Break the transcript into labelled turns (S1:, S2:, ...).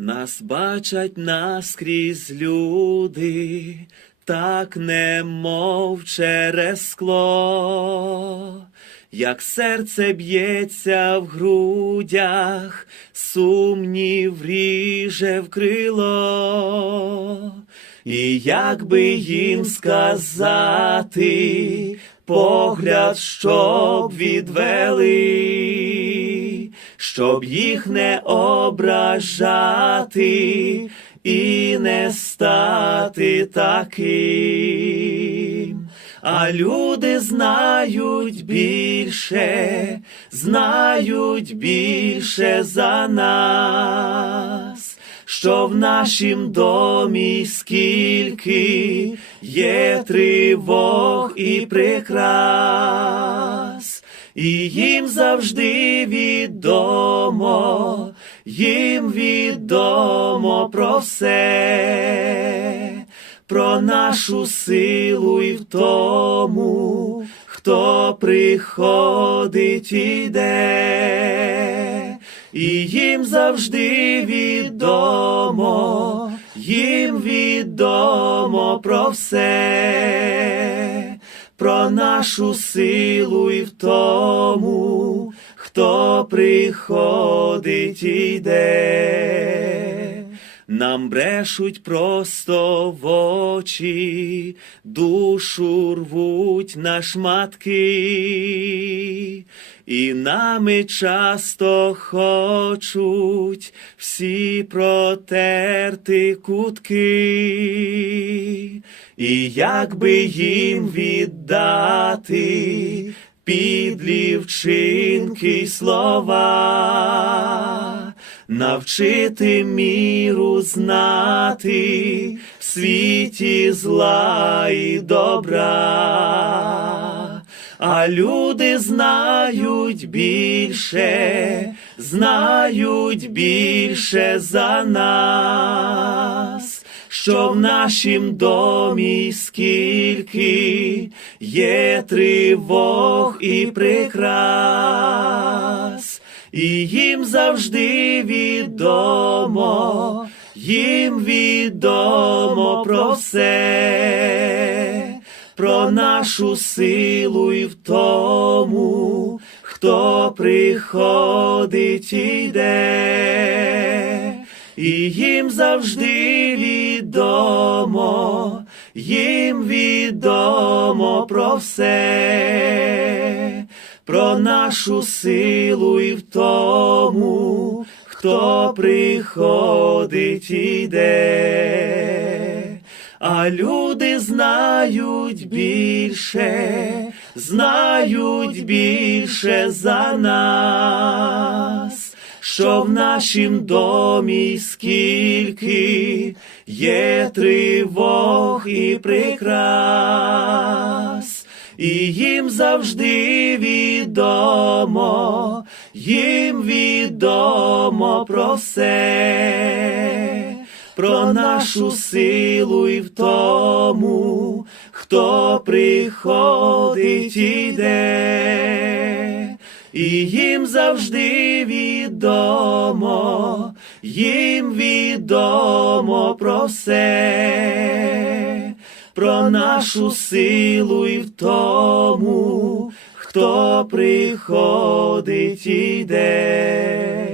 S1: Нас бачать наскрізь люди, так немов через скло, як серце б'ється в грудях, сумнів ріже в крило, і як би їм сказати, погляд, щоб відвели, щоб їх не ображати і не стати таким. А люди знають більше, знають більше за нас, що в нашім домі скільки є тривог і прикрас, і їм завжди відомо, їм відомо про все, про нашу силу і в тому, хто приходить і йде, і їм завжди відомо, їм відомо про все, про нашу силу і в тому, хто приходить і йде. Нам брешуть просто в очі, душу рвуть на шматки, і нами часто хочуть всі протерти кутки, і як би їм віддати підлі вчинки й слова, навчити міру знати в світі зла і добра. А люди знають більше, знають більше за нас, що в нашім домі скільки є тривог і прикрас, і їм завжди відомо, їм відомо про все, про нашу силу і в тому, хто приходить і йде, і їм завжди відомо, їм відомо про все, про нашу силу і в тому, хто приходить і йде. А люди знають більше, знають більше за нас, що в нашім домі скільки є тривог і прикрас, і їм завжди відомо, їм відомо про все. Про нашу силу і в тому, хто приходить і йде, і їм завжди відомо, їм відомо про все, про нашу силу і в тому, хто приходить і йде.